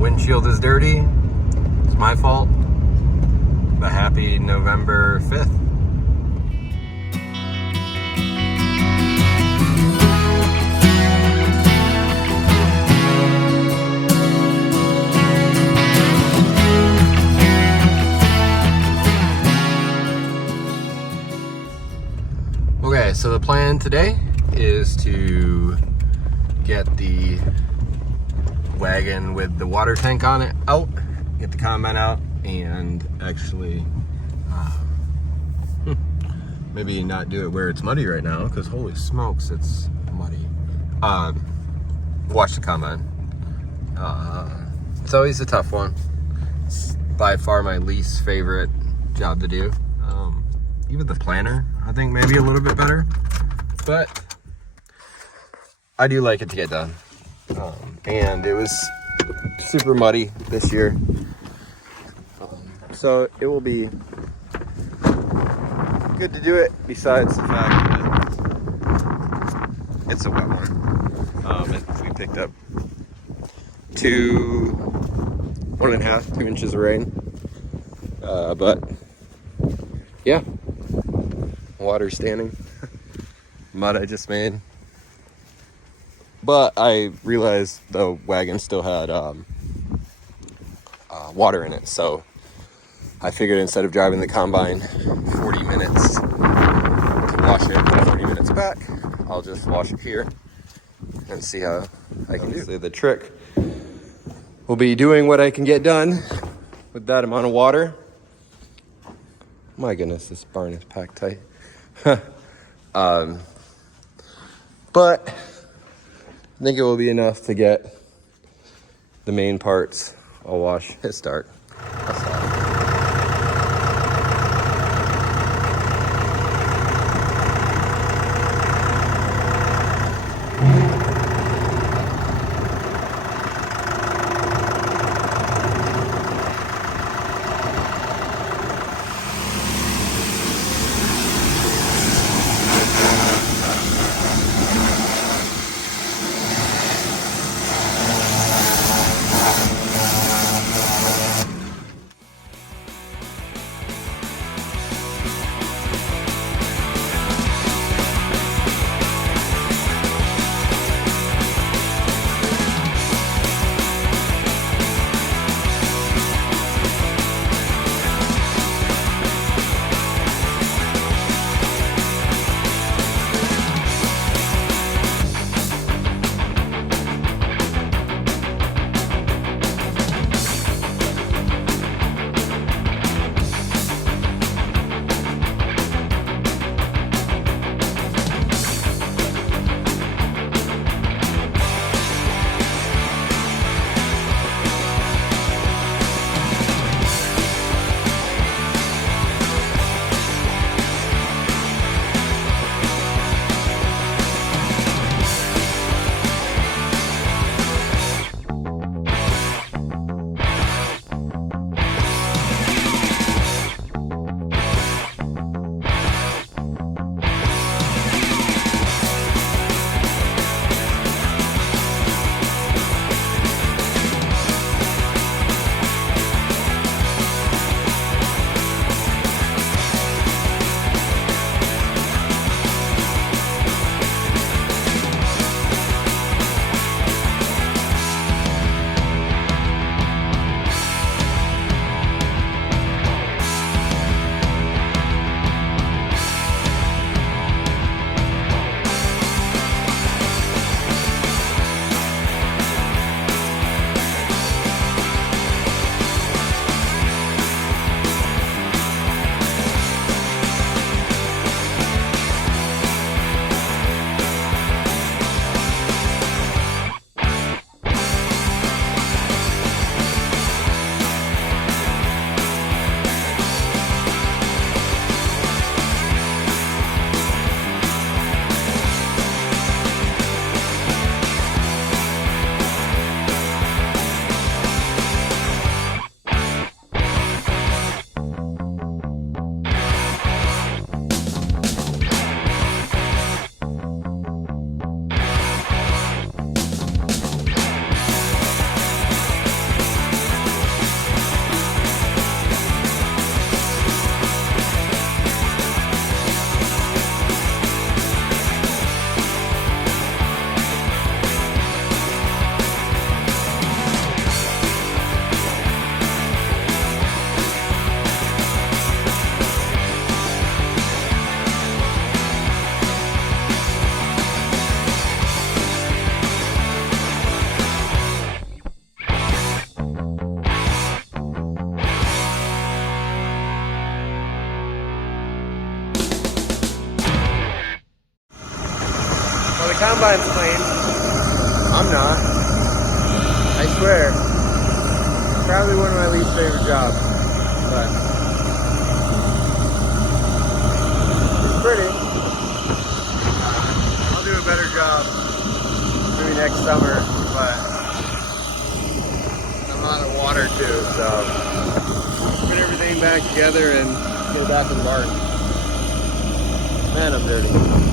windshield is dirty. It's my fault. But happy November 5th. Okay, so the plan today is to get the wagon with the water tank on it out, get the combine out, and actually maybe not do it where it's muddy right now, because holy smokes, it's muddy. Wash the combine. It's always a tough one. It's by far my least favorite job to do. Even the planter, I think maybe a little bit better, but I do like it to get done. And it was super muddy this year, so it will be good to do it, besides the fact that it's a wet one. We picked up 1.5, 2 inches of rain, but yeah, water standing. Mud I just made. But I realized the wagon still had water in it, so I figured instead of driving the combine 40 minutes to wash it and 40 minutes back, I'll just wash it here and see how I can do. The trick will be doing what I can get done with that amount of water. My goodness, this barn is packed tight. But I think it will be enough to get the main parts all washed. Hit start. Combine's clean. I'm not. I swear. Probably one of my least favorite jobs. But it's pretty. I'll do a better job maybe next summer, but I'm out of water too, so put everything back together and get back in the barn. Man, I'm dirty.